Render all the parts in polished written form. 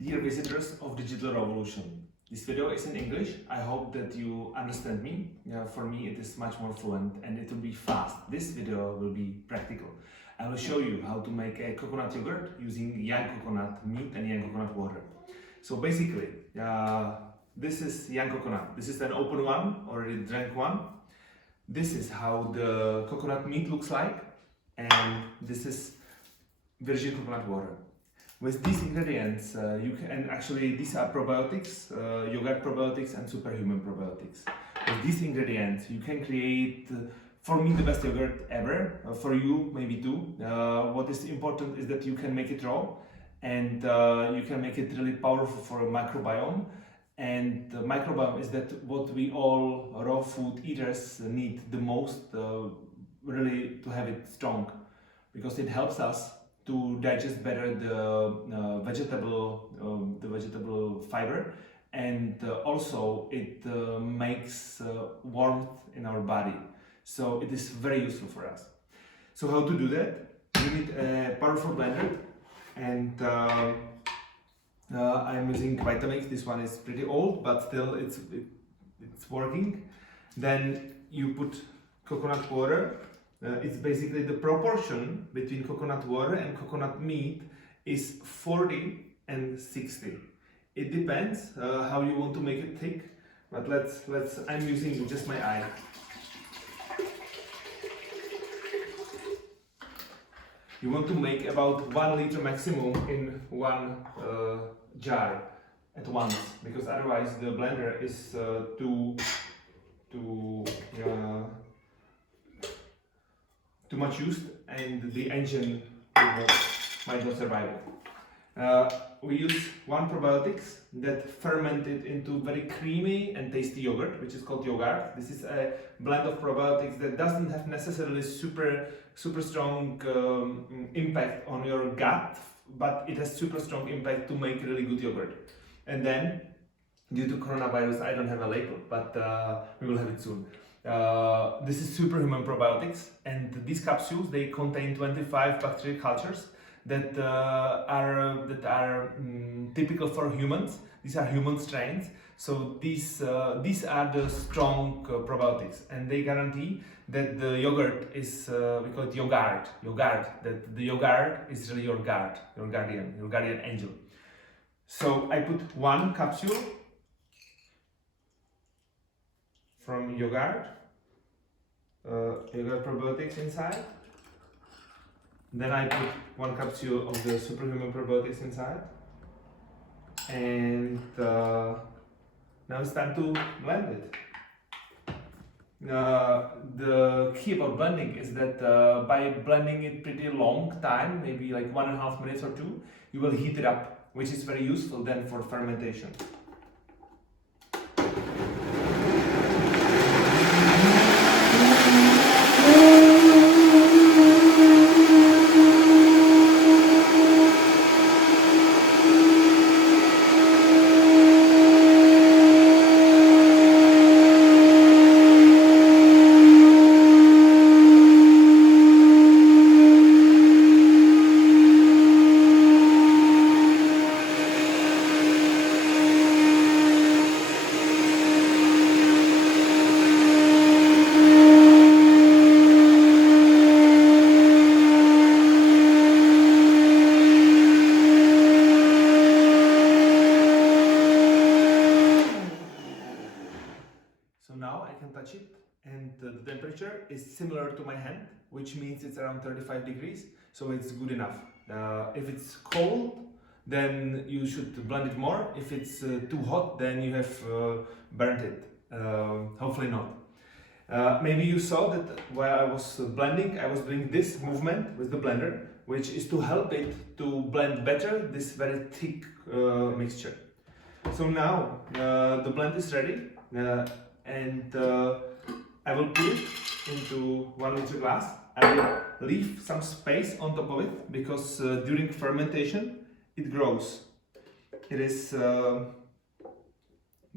Dear visitors of Digital Revolution, this video is in English. I hope that you understand me. For me it is much more fluent and it will be fast. This video will be practical. I will show you how to make a coconut yogurt using young coconut meat and young coconut water. So basically, this is young coconut. This is an open one, already drank one. This is how the coconut meat looks like, and this is virgin coconut water. With these ingredients, you can, and actually these are probiotics, yogurt probiotics and superhuman probiotics. With these ingredients, you can create, for me, the best yogurt ever. For you, maybe too. What is important is that you can make it raw, and you can make it really powerful for a microbiome. And the microbiome is that what we all raw food eaters need the most, really to have it strong, because it helps us to digest better the vegetable fiber, and also it makes warmth in our body. So it is very useful for us. So how to do that? You need a powerful blender, and I'm using Vitamix. This one is pretty old, but still it's working. Then you put coconut water. It's basically the proportion between coconut water and coconut meat is 40 and 60. It depends how you want to make it thick, but I'm using just my eye. You want to make about 1 liter maximum in one jar at once, because otherwise the blender is too much used, and the engine might not survive it. We use one probiotics that fermented into very creamy and tasty yogurt, which is called yoguard. This is a blend of probiotics that doesn't have necessarily super strong impact on your gut, but it has super strong impact to make really good yogurt. And then, due to coronavirus, I don't have a label, but we will have it soon. This is superhuman probiotics, and these capsules, they contain 25 bacterial cultures that are typical for humans. These are human strains, so these are the strong probiotics, and they guarantee that the yogurt is, we call it yoguard, that the yoguard is really your guard, your guardian angel. So I put one capsule from yoguard probiotics inside. Then I put one capsule of the superhuman probiotics inside, and now it's time to blend it. The key about blending is that by blending it pretty long time, maybe like 1.5 minutes or 2, you will heat it up, which is very useful then for fermentation. Now I can touch it, and the temperature is similar to my hand, which means it's around 35 degrees, so it's good enough. If it's cold, then you should blend it more. If it's too hot, then you have burnt it. Hopefully not. Maybe you saw that while I was blending, I was doing this movement with the blender, which is to help it to blend better this very thick mixture. So now the blend is ready. And I will put it into 1 liter glass. I will leave some space on top of it, because during fermentation it grows. It is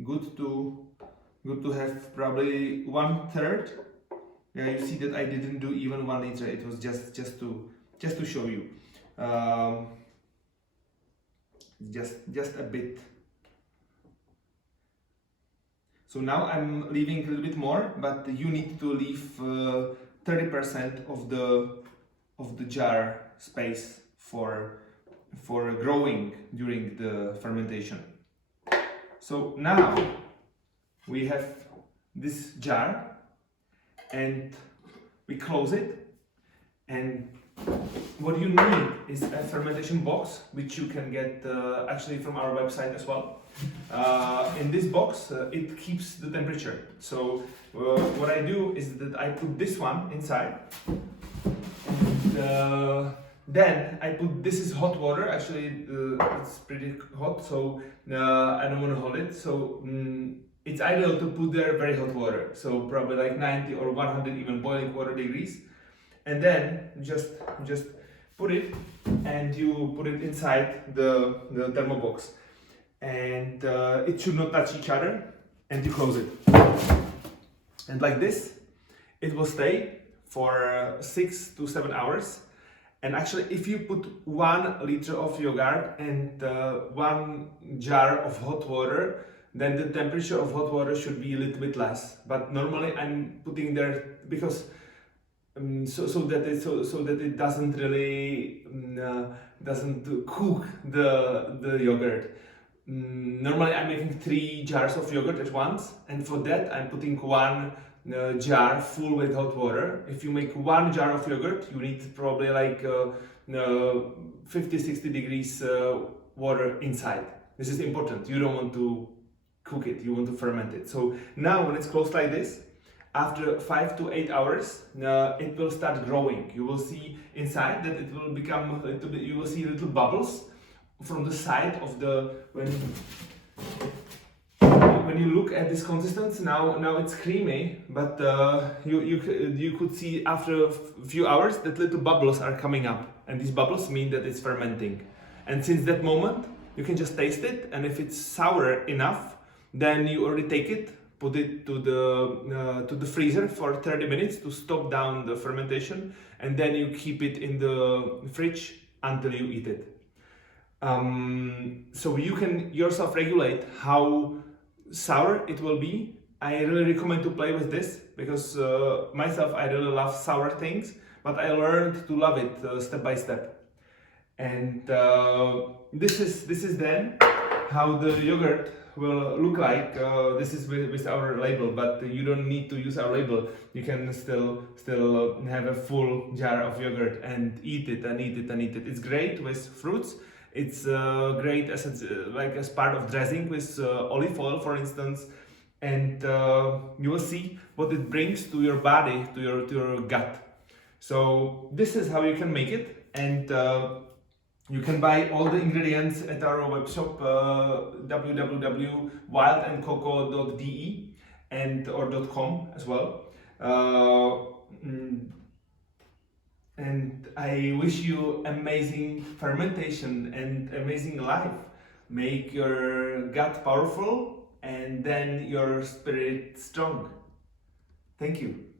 good to have probably 1/3. You see that I didn't do even 1 liter. It was just to show you. just a bit. So now I'm leaving a little bit more, but you need to leave 30% of the jar space for growing during the fermentation. So now we have this jar and we close it, and what you need is a fermentation box, which you can get actually from our website as well. In this box it keeps the temperature. So what I do is that I put this one inside, and then I put, this is hot water, actually it's pretty hot, so I don't want to hold it, so it's ideal to put there very hot water, so probably like 90 or 100 even boiling water degrees, and then just put it, and you put it inside the thermo box, and it should not touch each other, and you close it, and like this it will stay for 6 to 7 hours. And actually, if you put 1 liter of yogurt and 1 jar of hot water, then the temperature of hot water should be a little bit less. But normally I'm putting there because so that it doesn't really doesn't cook the yogurt. Normally I'm making 3 jars of yogurt at once, and for that I'm putting 1 jar full with hot water. If you make 1 jar of yogurt, you need probably like 50-60 degrees water inside. This is important. You don't want to cook it, you want to ferment it. So now when it's closed like this, after 5 to 8 hours, it will start growing. You will see inside that it will become a little bit, you will see little bubbles from the side of the, when you look at this consistency, now it's creamy, but you could see after a few hours that little bubbles are coming up, and these bubbles mean that it's fermenting. And since that moment, you can just taste it, and if it's sour enough, then you already take it, put it to the freezer for 30 minutes to stop down the fermentation, and then you keep it in the fridge until you eat it. So you can yourself regulate how sour it will be. I really recommend to play with this because myself, I really love sour things, but I learned to love it step by step. And this is then how the yogurt will look like. This is with our label, but you don't need to use our label. You can still have a full jar of yogurt and eat it and eat it and eat it. It's great with fruits. It's great as part of dressing with olive oil, for instance, and you will see what it brings to your body, to your gut. So this is how you can make it, and you can buy all the ingredients at our webshop www.wildandcoco.de or .com as well. And I wish you amazing fermentation and amazing life. Make your gut powerful and then your spirit strong. Thank you.